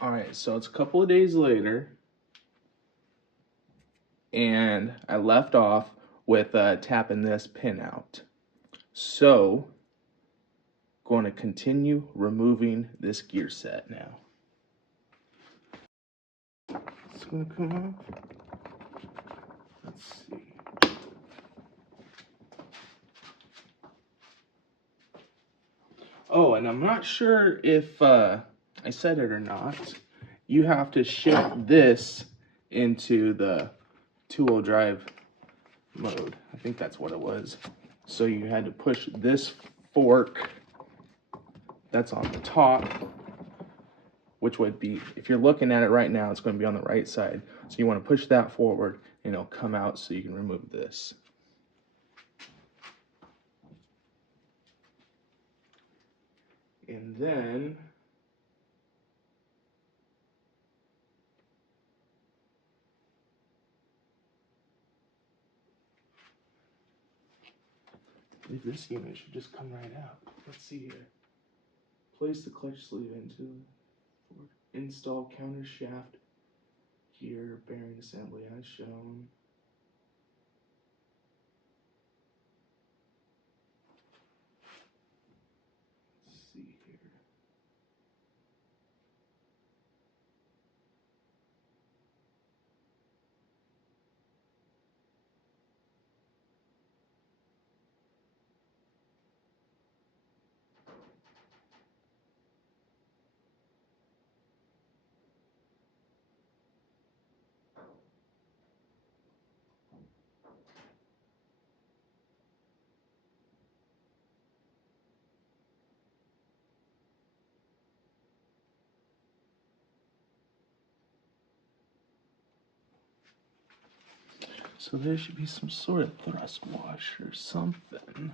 All right, so it's a couple of days later, and I left off with tapping this pin out. So, going to continue removing this gear set now. It's going to come off. Let's see. Oh, and I'm not sure if I said it or not. You have to shift this into the two-wheel drive mode. I think that's what it was. So you had to push this fork that's on the top, which would be, if you're looking at it right now, it's going to be on the right side. So you want to push that forward and it'll come out so you can remove this. And then I believe this unit should just come right out. Let's see here. Place the clutch sleeve into forward. Install counter shaft gear bearing assembly as shown. Let's see here. So there should be some sort of thrust wash or something.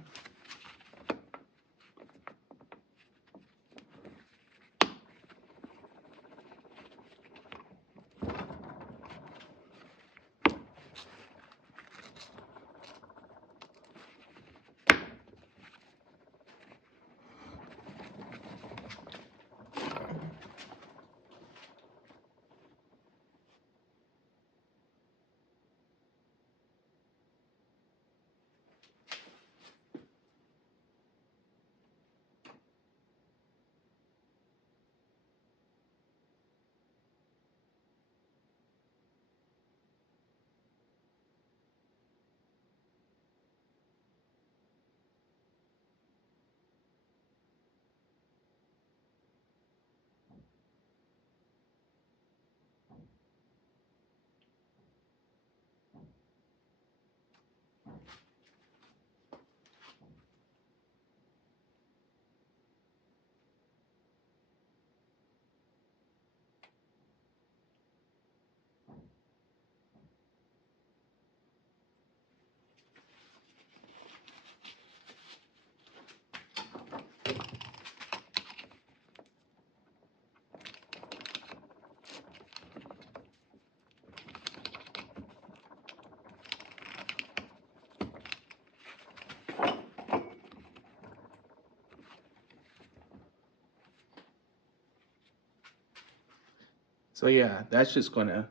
So yeah, that's just gonna,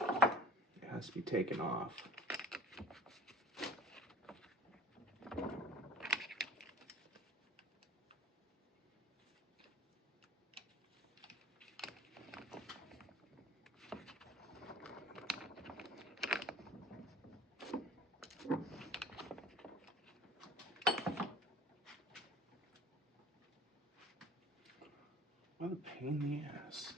it has to be taken off. What a pain in the ass.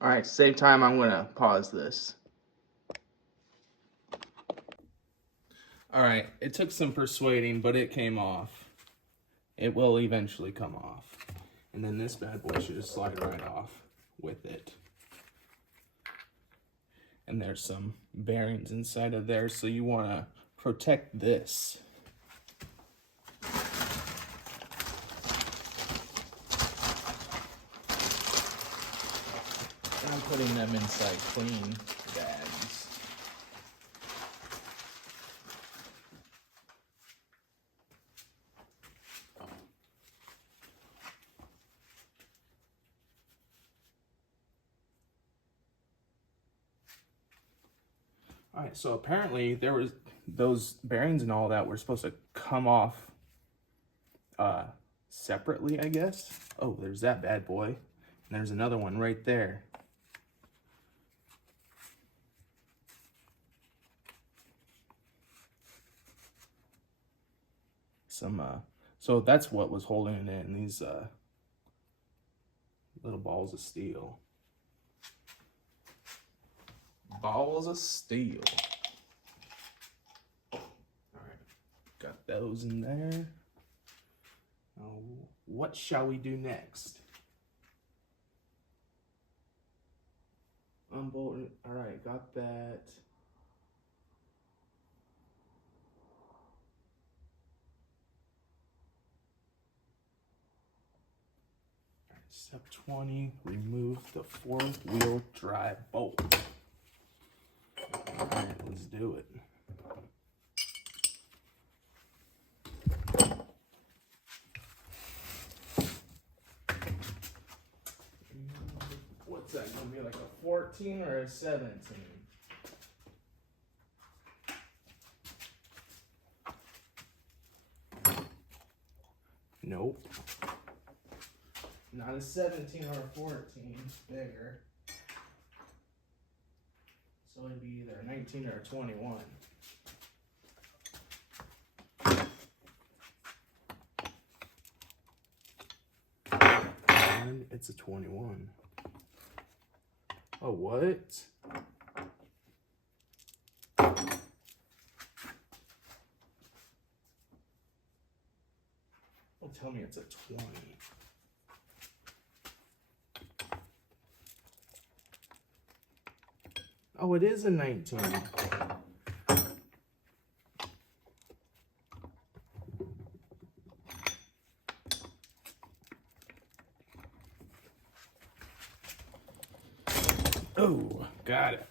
All right, to save time, I'm gonna pause this. All right, it took some persuading, but it came off. it will eventually come off. And then this bad boy should just slide right off with it. And there's some bearings inside of there, so you want to protect this. And I'm putting them inside clean bags. All right, so apparently there was those bearings and all that were supposed to come off separately, I guess. Oh, there's that bad boy. And there's another one right there. So that's what was holding it in, these little balls of steel. Balls of steel. All right, got those in there. Now, what shall we do next? Unbolt. All right, got that. All right, step 20, remove the 4-wheel drive bolt. All right, let's do it. What's that gonna be, like a 14 or a 17? Nope. Not a 17 or a 14, bigger. So it'd be either a 19 or a 21. And it's a 21. Oh, what? Don't tell me it's a 20. Oh, it is a 19. Oh, got it.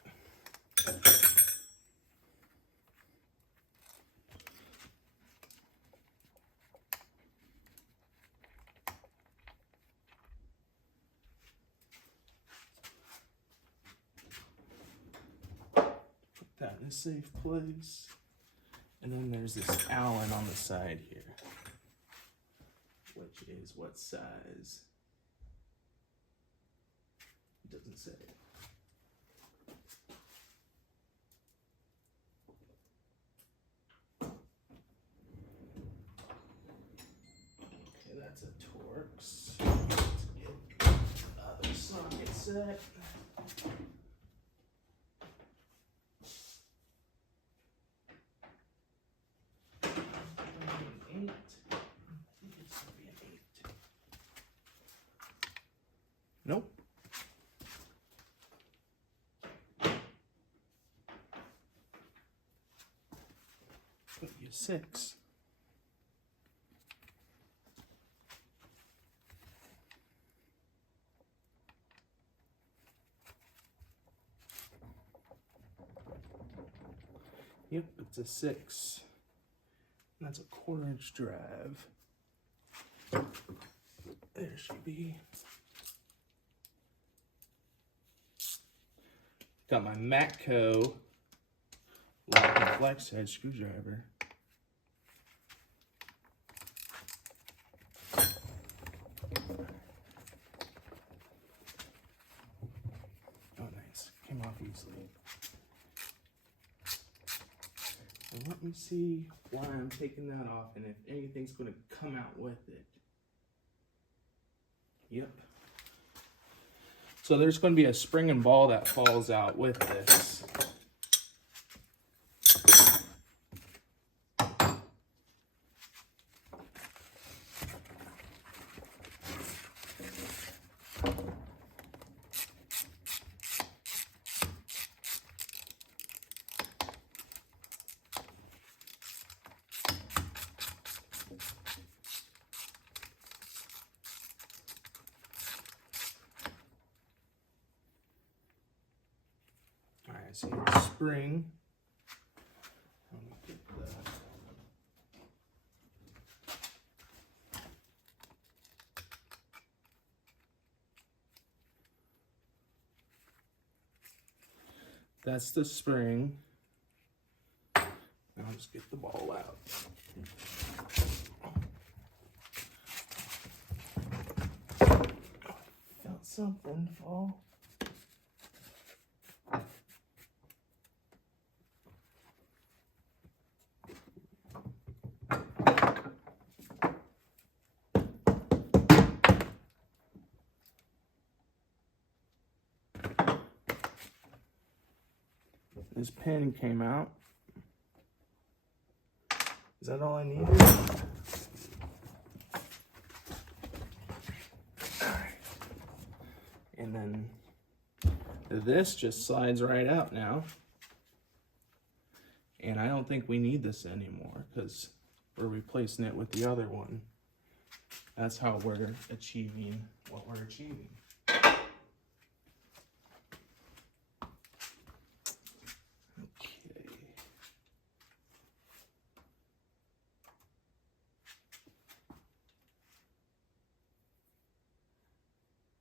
That in a safe place. And then there's this Allen on the side here, which is what size? It doesn't say. Okay, that's a Torx. Let's get the other socket set. Nope. Put you 6. Yep, it's a 6. That's a 1/4-inch drive. There should be. Got my Matco lock and flex head screwdriver. Oh, nice. Came off easily. And let me see why I'm taking that off and if anything's going to come out with it. Yep. So there's going to be a spring and ball that falls out with this. see the spring. Let me get that's the spring. I'll just get the ball out. Felt something fall. This pin came out. Is that all I needed? And then this just slides right out now. And I don't think we need this anymore because we're replacing it with the other one. That's how we're achieving what we're achieving.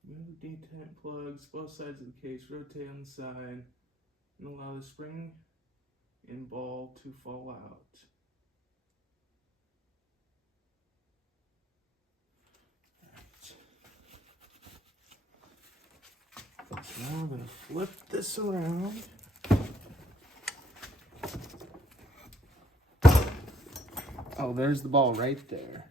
Move detent plugs, both sides of the case, rotate on the side, and allow the spring and ball to fall out. Right. So now we're going to flip this around. Oh, there's the ball right there.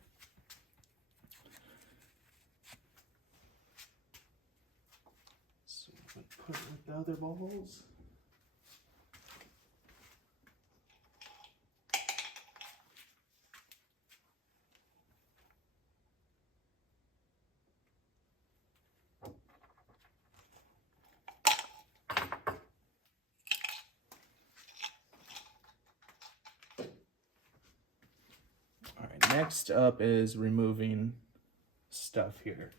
Put it with the other balls. All right, next up is removing stuff here.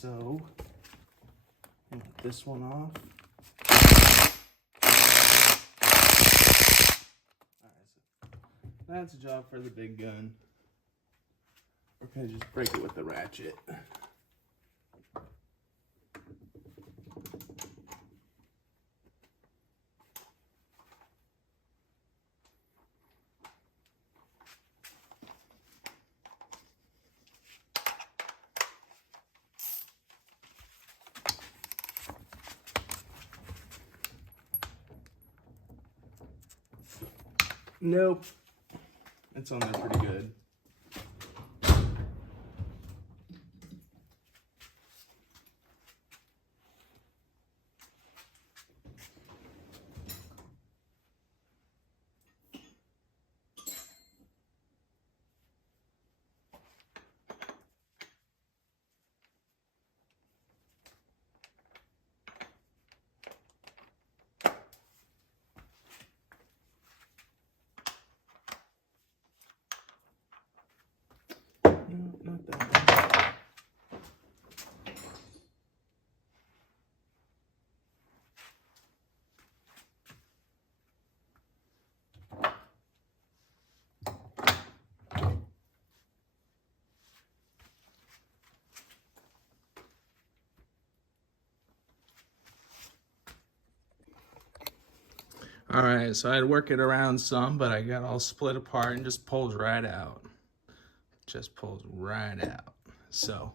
So, get this one off. Alright, so that's a job for the big gun. We're gonna just break it with the ratchet. Nope. It's on there pretty good. No, not that one. All right, so I'd work it around some, but I got all split apart and just pulls right out. Just pulls right out. So,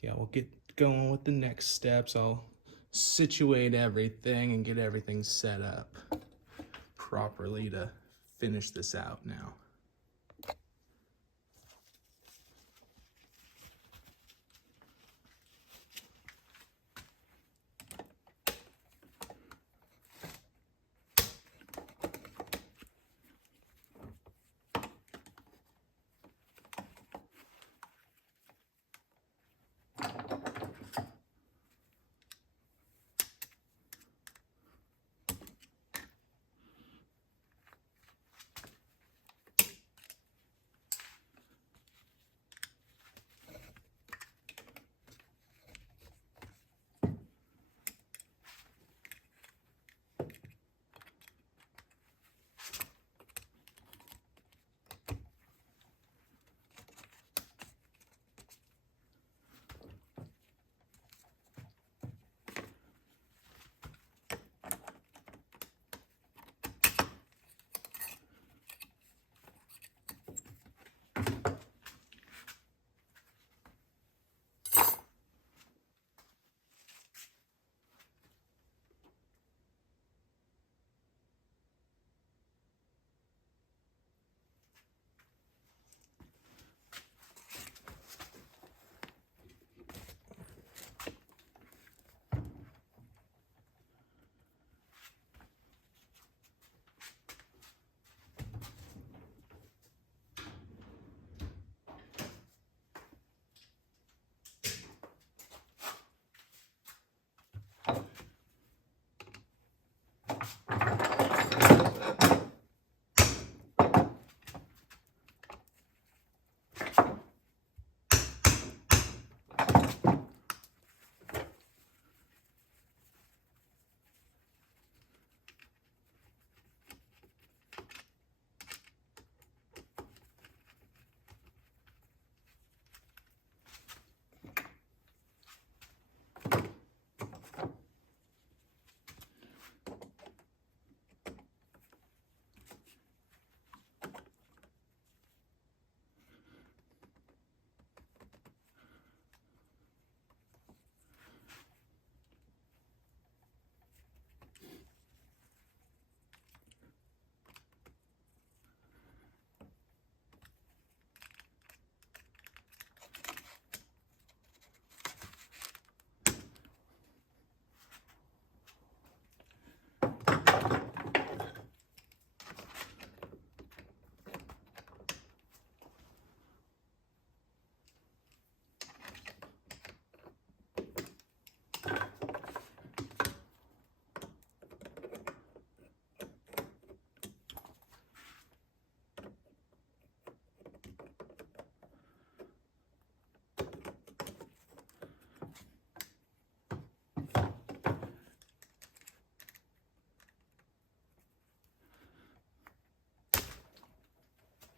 yeah, we'll get going with the next steps. I'll situate everything and get everything set up properly to finish this out now.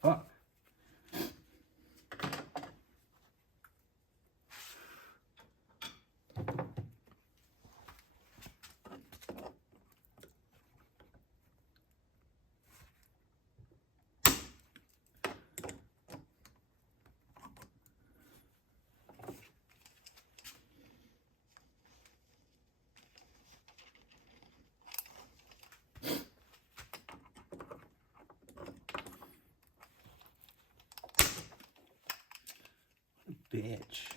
Fuck. Bitch.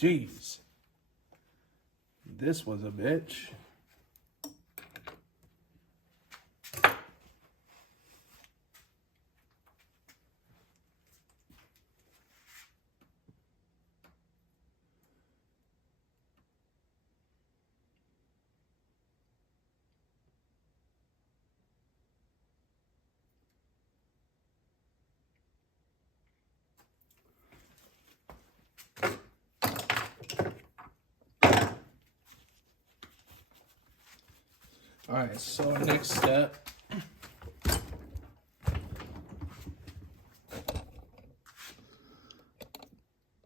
Jeez. This was a bitch. All right, so next step.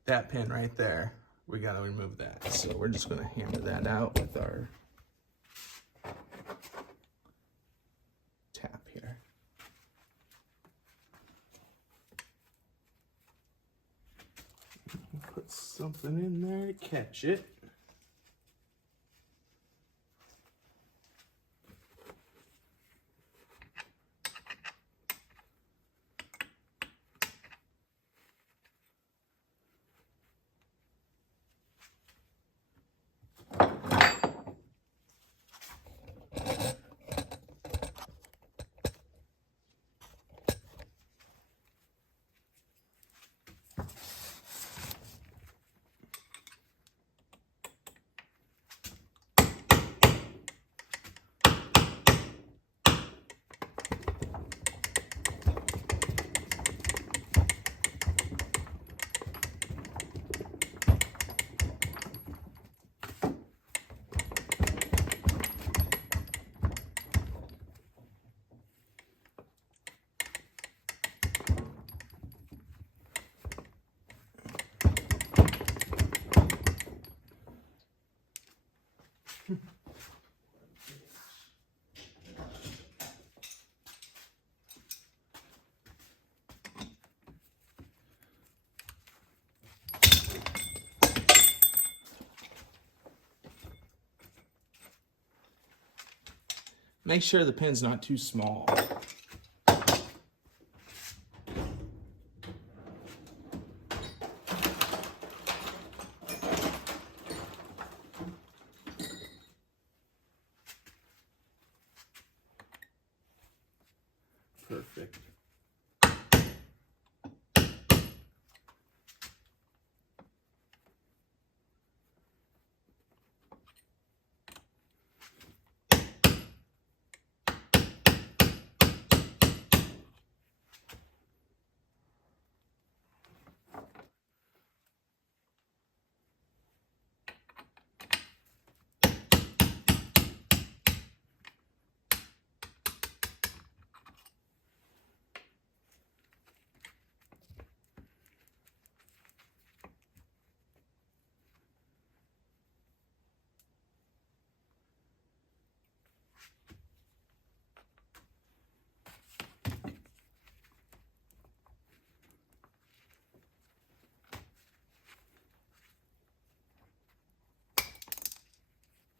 That pin right there, we gotta remove that. So we're just gonna hammer that out with our tap here. Put something in there to catch it. Make sure the pin's not too small. Perfect.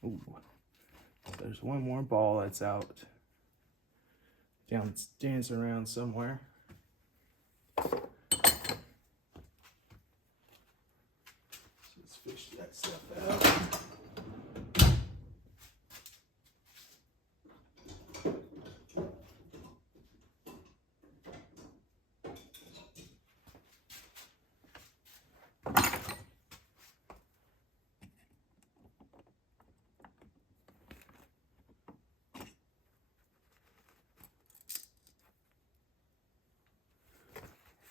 Ooh, there's one more ball that's out. It's dancing around somewhere. So let's fish that stuff out.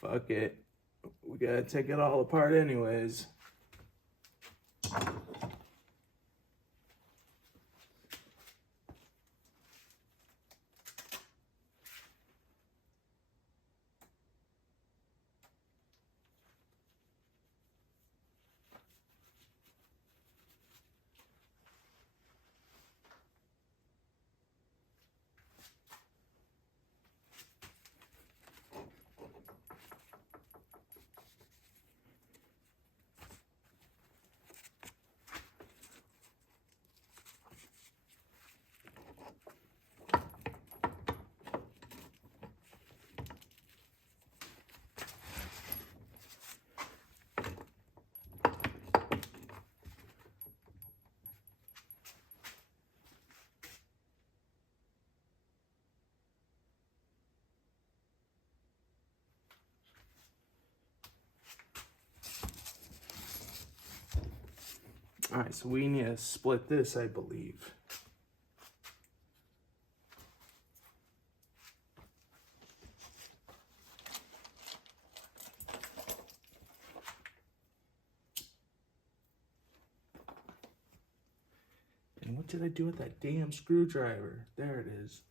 Fuck it. We gotta take it all apart anyways. All right, so we need to split this, I believe. Man, what did I do with that damn screwdriver? There it is.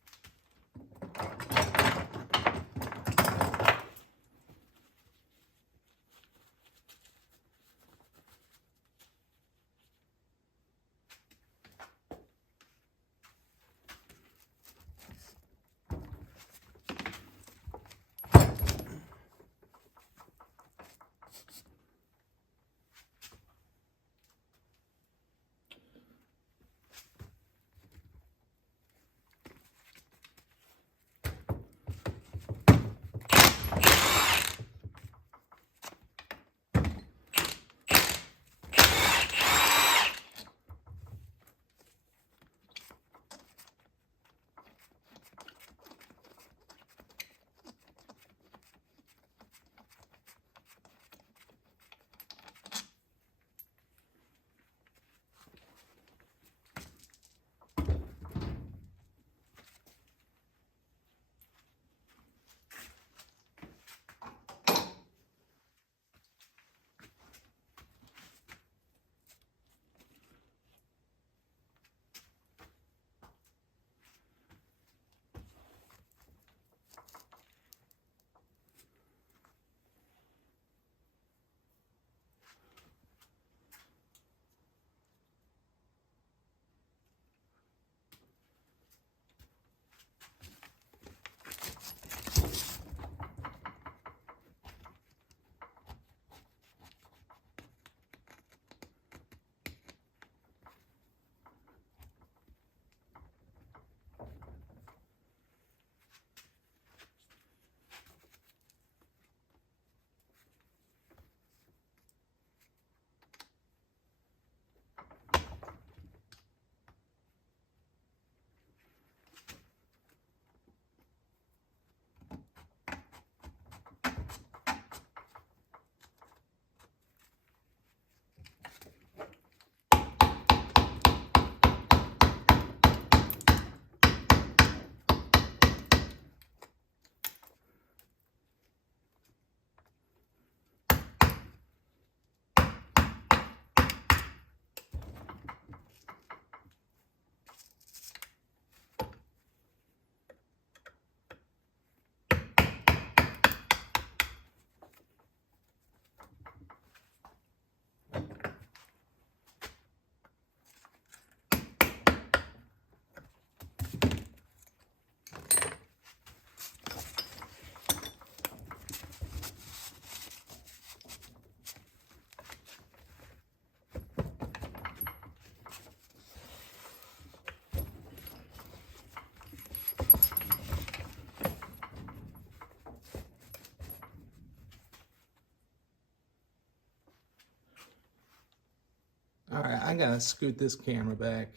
All right, I gotta scoot this camera back.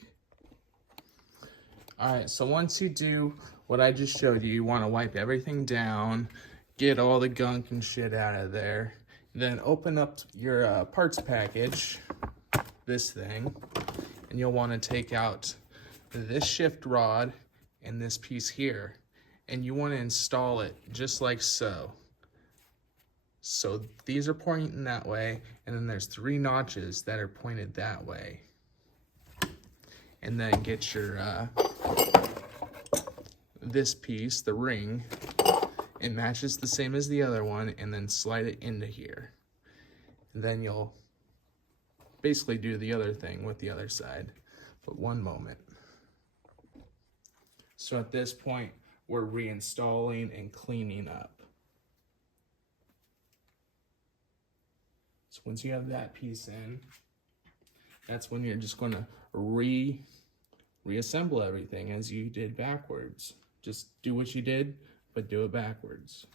All right, so once you do what I just showed you, you wanna wipe everything down, get all the gunk and shit out of there, then open up your parts package, this thing, and you'll wanna take out this shift rod and this piece here, and you wanna install it just like so. So these are pointing that way, and then there's 3 notches that are pointed that way. And then get your, this piece, the ring, it matches the same as the other one, and then slide it into here. And then you'll basically do the other thing with the other side. But one moment. So at this point, we're reinstalling and cleaning up. So once you have that piece in, that's when you're just gonna reassemble everything as you did backwards. Just do what you did, but do it backwards.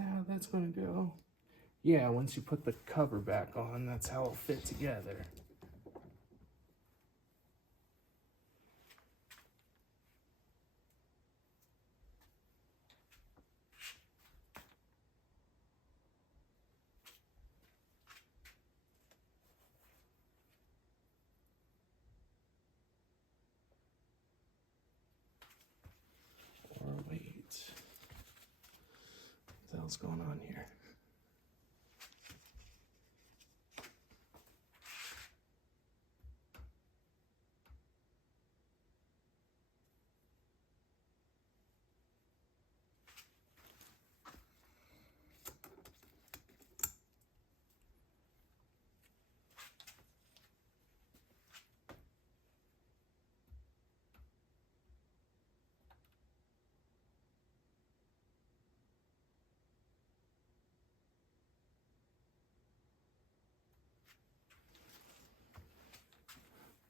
how that's gonna go. Yeah, once you put the cover back on, that's how it'll fit together. Or wait, what the hell's going on here?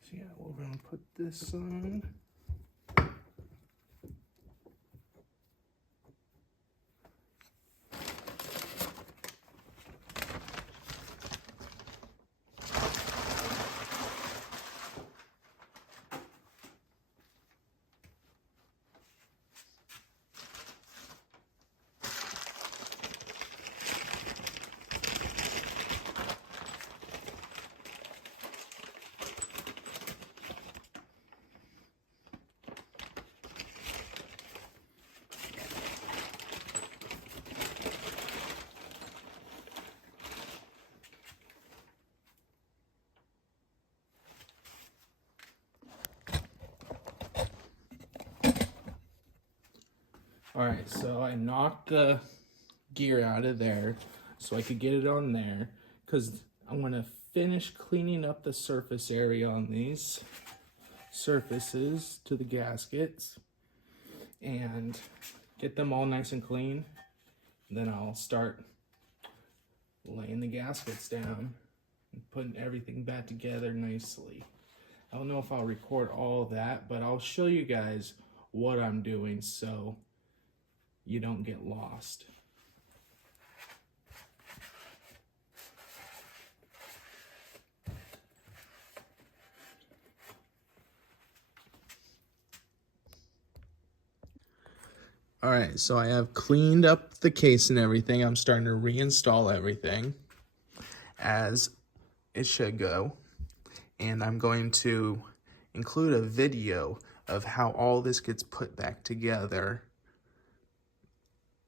So yeah, we're gonna put this on. All right, so I knocked the gear out of there so I could get it on there because I'm gonna finish cleaning up the surface area on these surfaces to the gaskets and get them all nice and clean. Then I'll start laying the gaskets down and putting everything back together nicely. I don't know if I'll record all of that, but I'll show you guys what I'm doing so you don't get lost. All right, so I have cleaned up the case and everything. I'm starting to reinstall everything as it should go. And I'm going to include a video of how all this gets put back together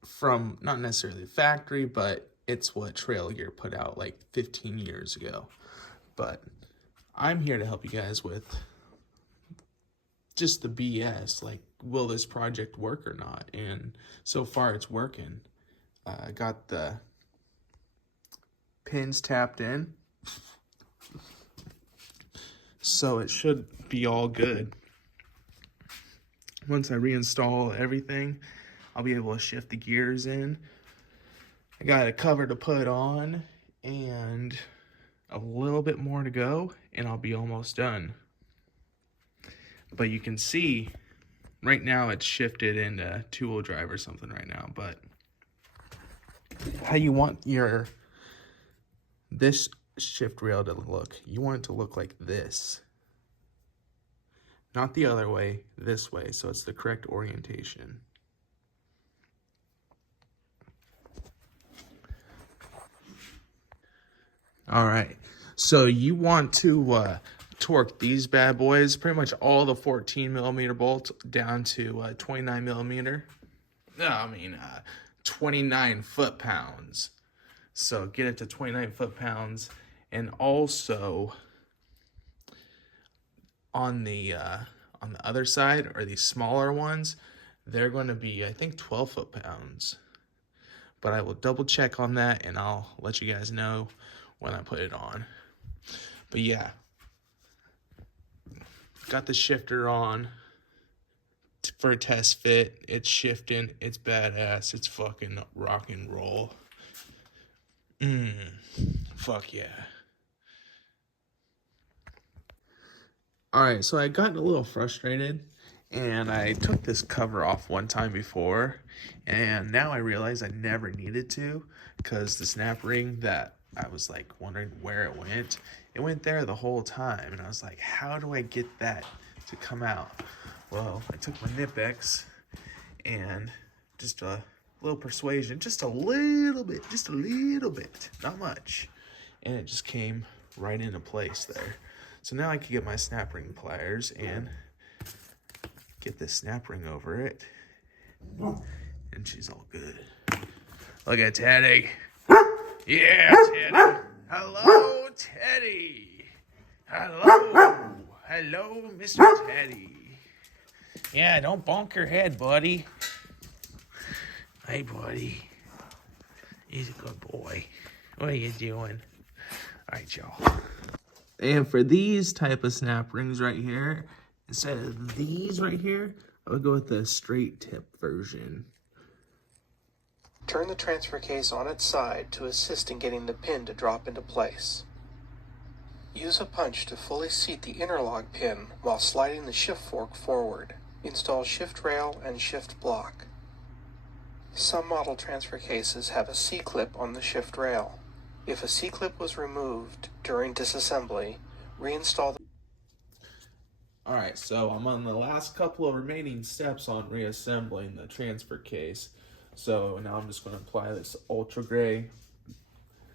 from not necessarily the factory, but it's what Trail Gear put out like 15 years ago. But I'm here to help you guys with just the BS, like, will this project work or not? And so far it's working. I got the pins tapped in, so it should be all good. Once I reinstall everything, I'll be able to shift the gears in. I got a cover to put on and a little bit more to go and I'll be almost done. But you can see right now it's shifted into two-wheel drive or something right now, but how you want this shift rail to look, you want it to look like this. Not the other way, this way, so it's the correct orientation. All right, so you want to torque these bad boys, pretty much all the 14 millimeter bolts down to 29 millimeter. 29 foot-pounds. So get it to 29 foot-pounds, and also on the other side, or these smaller ones, they're going to be, I think, 12 foot-pounds. But I will double check on that and I'll let you guys know when I put it on. But yeah, got the shifter on for a test fit. It's shifting, it's badass, it's fucking rock and roll. Fuck yeah. All right, so I got a little frustrated And I took this cover off one time before, and now I realize I never needed to, because the snap ring that I was like wondering where it went there the whole time. And I was like, how do I get that to come out? Well, I took my Nip-X and just a little persuasion, just a little bit, not much. And it just came right into place there. So now I can get my snap ring pliers and get this snap ring over it. And she's all good. Look at Teddy. Yeah, Teddy. Hello, Teddy. Hello. Hello, Mr. Teddy. Yeah, don't bonk your head, buddy. Hey, buddy. He's a good boy. What are you doing? All right, y'all. And for these type of snap rings right here, instead of these right here, I would go with the straight tip version. Turn the transfer case on its side to assist in getting the pin to drop into place. Use a punch to fully seat the interlock pin while sliding the shift fork forward. Install shift rail and shift block. Some model transfer cases have a C-clip on the shift rail. If a C-clip was removed during disassembly, reinstall the... Alright, so I'm on the last couple of remaining steps on reassembling the transfer case. So now I'm just going to apply this ultra gray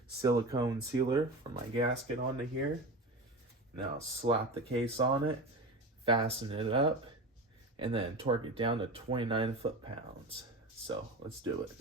silicone sealer from my gasket onto here. Now slap the case on it, fasten it up, and then torque it down to 29 foot-pounds. So let's do it.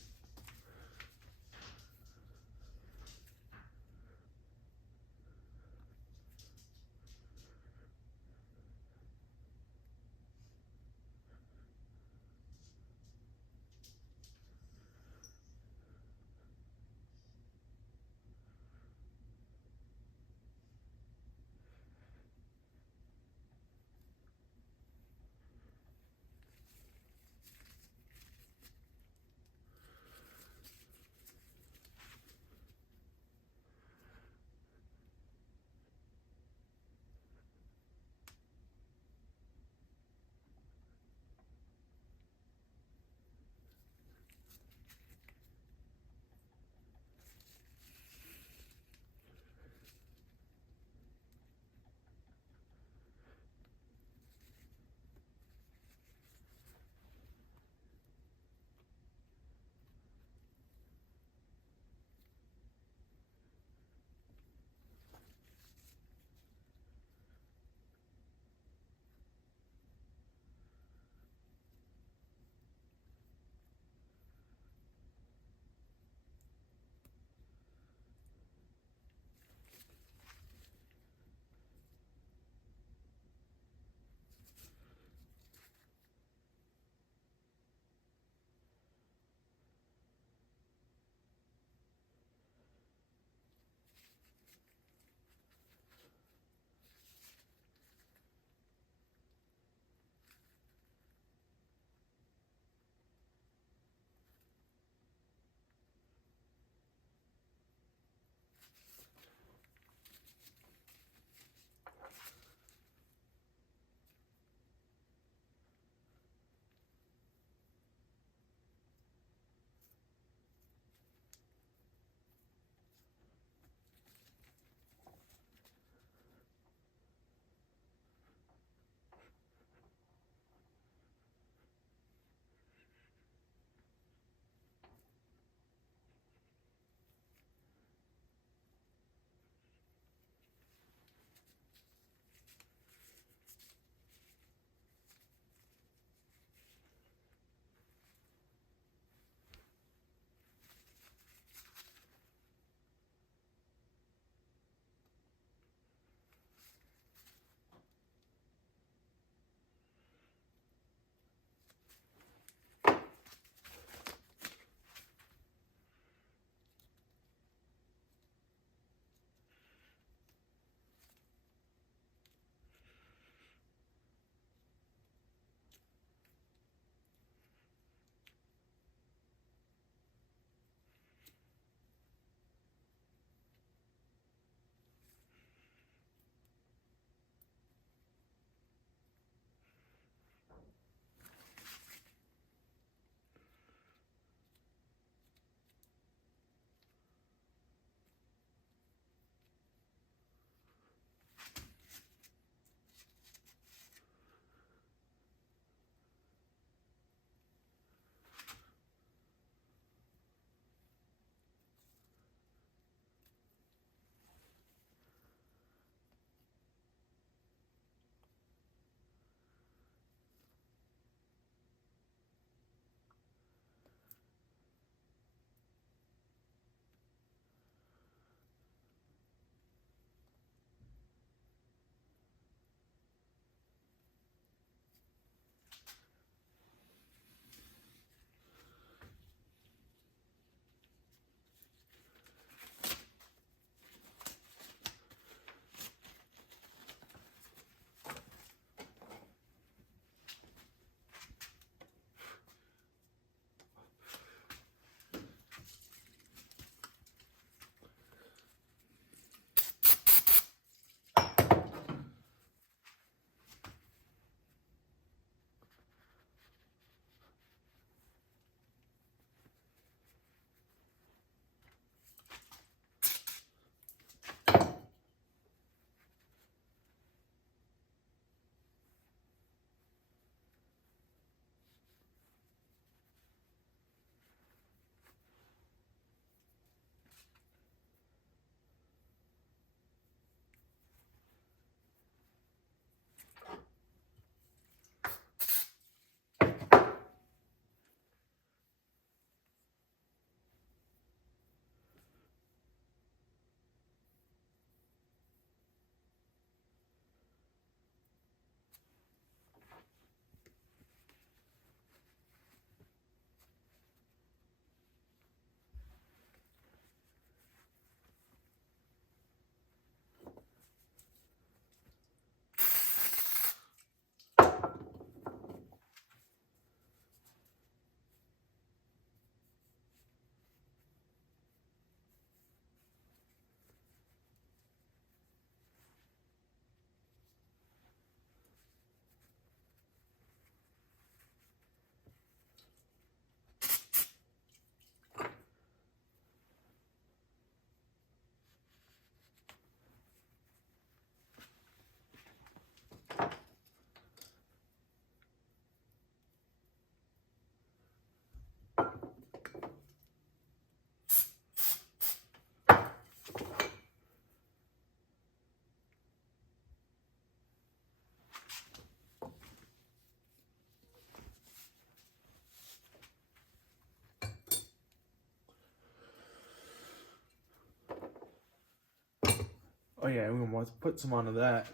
Oh yeah, we're gonna put some onto that.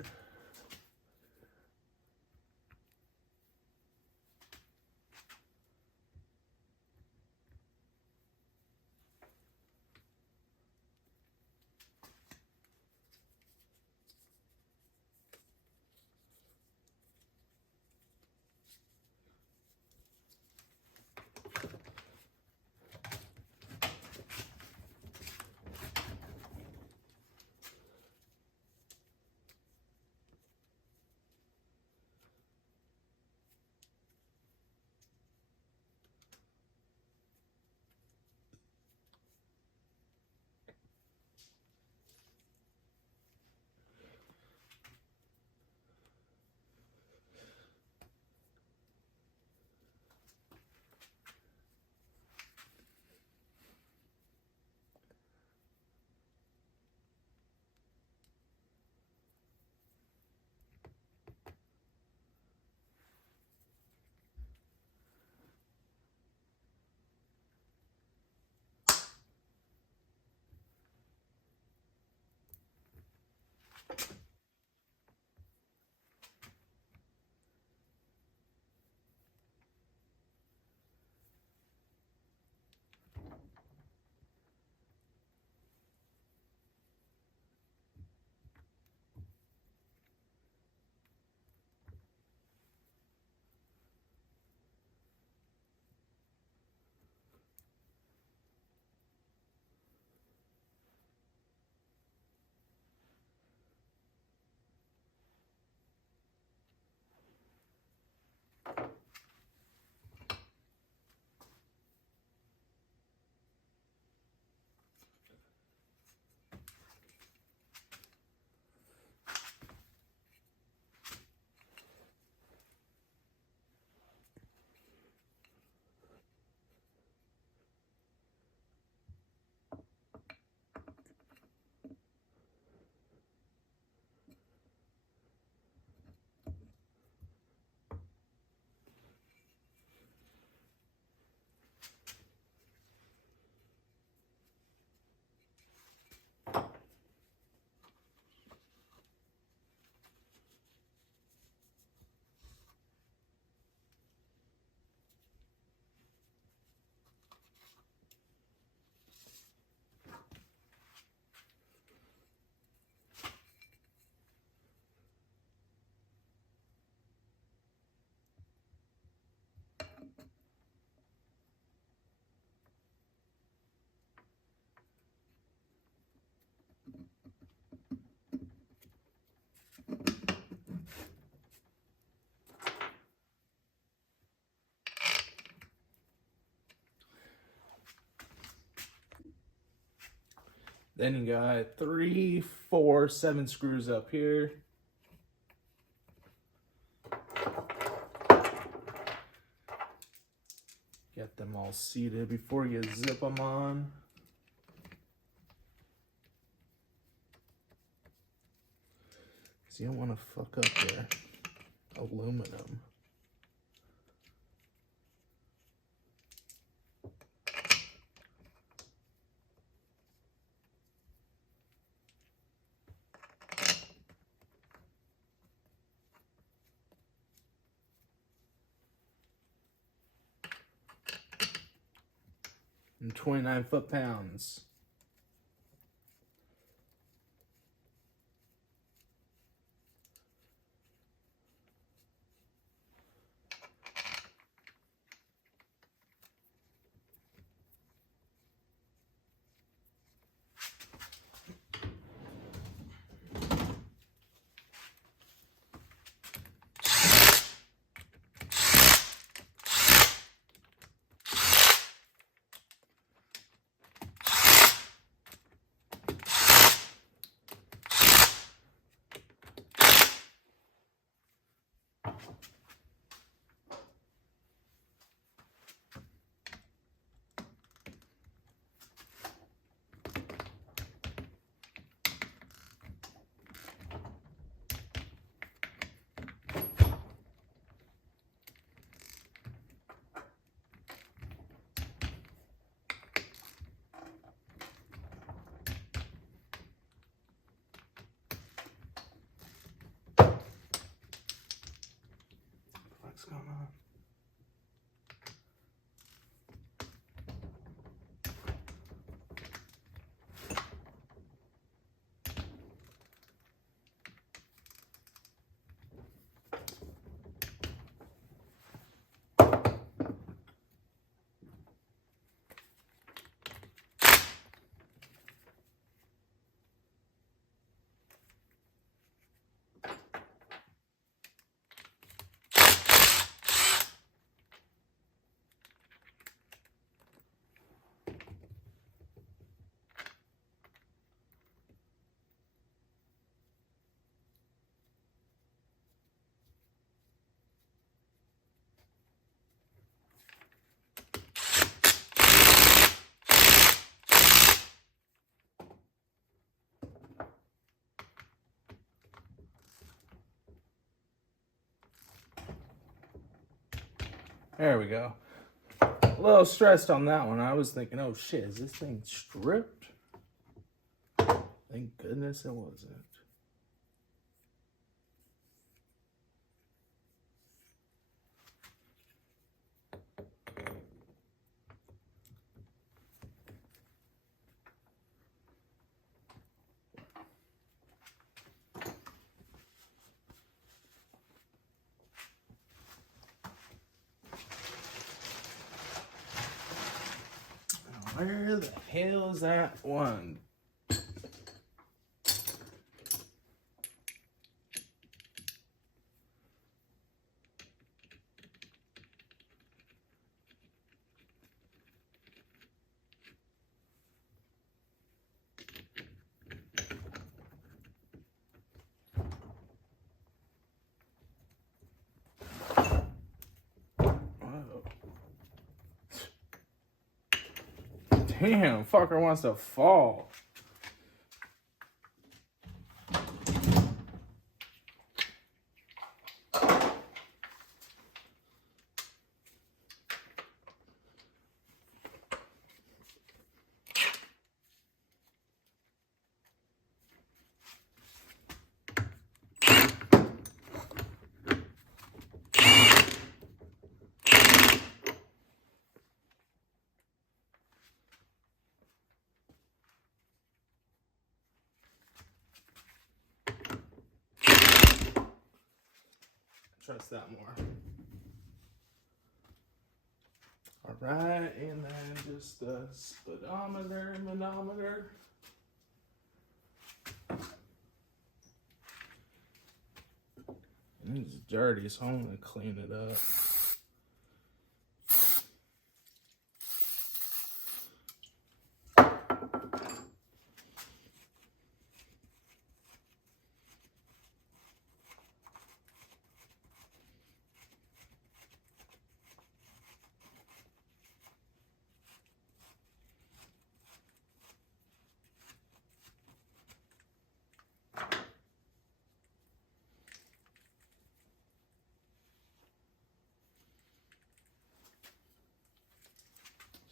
Then you got 3, 4, 7 screws up here. Get them all seated before you zip them on. So you don't want to fuck up your aluminum. And 29 foot-pounds. going on? There we go. A little stressed on that one. I was thinking, oh shit, is this thing stripped? Thank goodness it wasn't. Where the hell is that one? Damn, fucker wants to fall. Trust that more. All right, and then just the speedometer, manometer. It's dirty, so I'm gonna clean it up.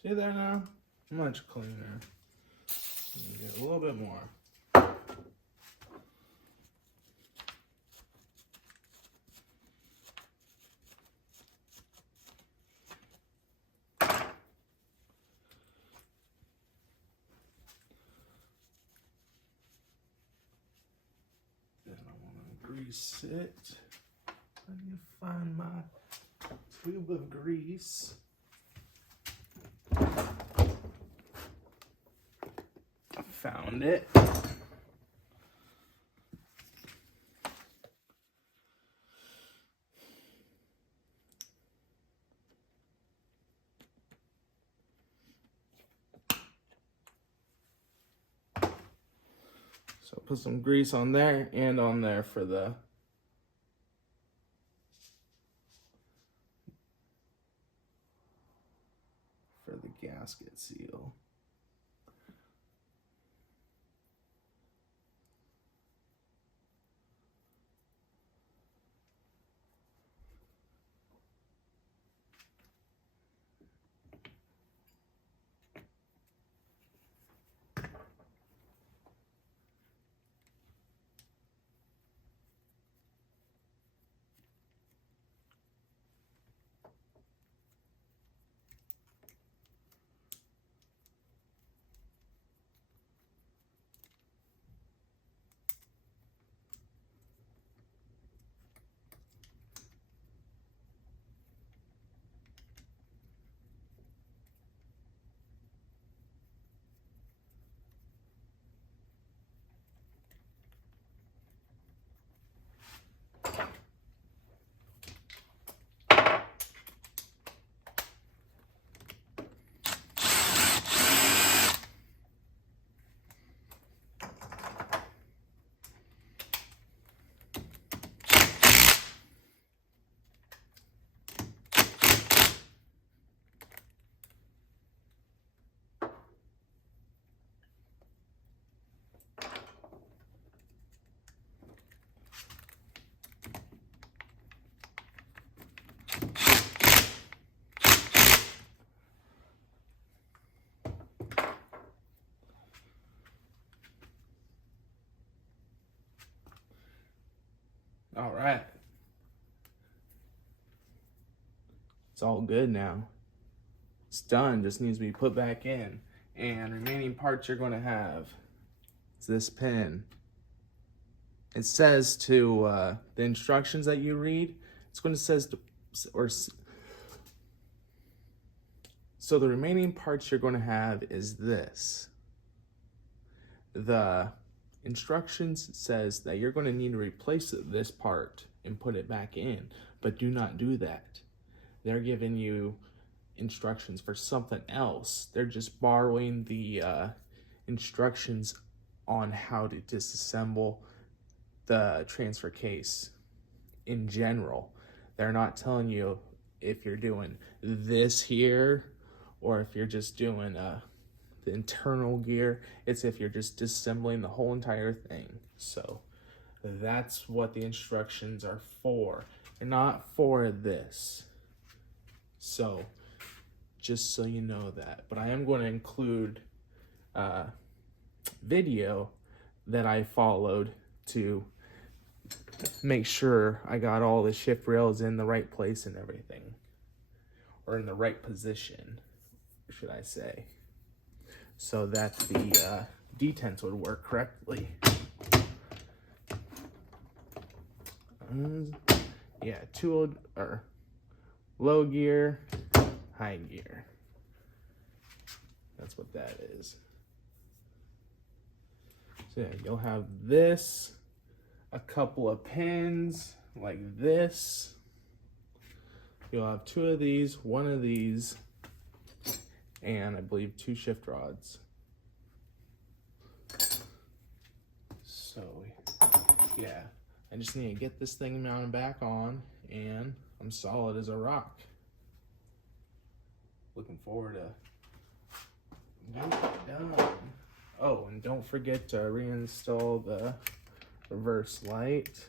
See there now? Much cleaner. Get a little bit more. Then I want to grease it. I need to find my tube of grease. Found it. So put some grease on there and on there for the gasket seal. All right. It's all good now. It's done, just needs to be put back in. And remaining parts you're gonna have is this pin. It says to, the instructions that you read, it's gonna says to, so the remaining parts you're gonna have is this. The instructions says that you're gonna need to replace this part and put it back in, but do not do that. They're giving you instructions for something else. They're just borrowing the instructions on how to disassemble the transfer case in general. They're not telling you if you're doing this here or if you're just doing the internal gear. It's if you're just disassembling the whole entire thing. So that's what the instructions are for, and not for this. So just so you know that. But I am going to include video that I followed to make sure I got all the shift rails in the right place and everything, or in the right position, should I say, so that the detents would work correctly. Yeah, or low gear, high gear. That's what that is. So yeah, you'll have this, a couple of pins like this. You'll have 2 of these, 1 of these, and I believe 2 shift rods. So yeah, I just need to get this thing mounted back on, and I'm solid as a rock. Looking forward to getting it done. Oh, and don't forget to reinstall the reverse light.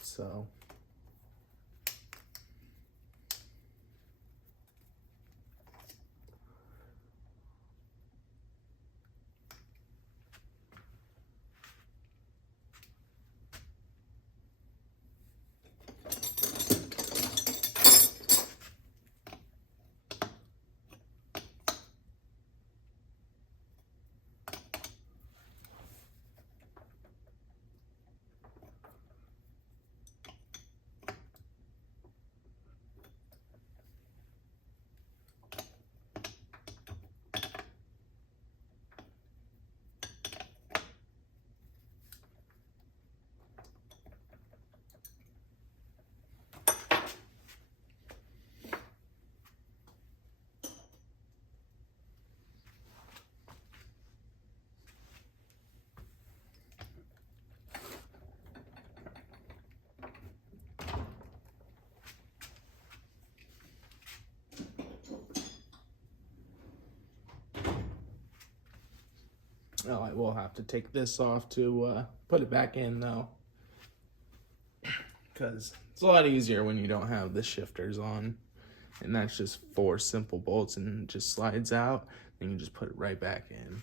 So oh, I will have to take this off to put it back in though, because it's a lot easier when you don't have the shifters on, and that's just 4 simple bolts and it just slides out, and you just put it right back in.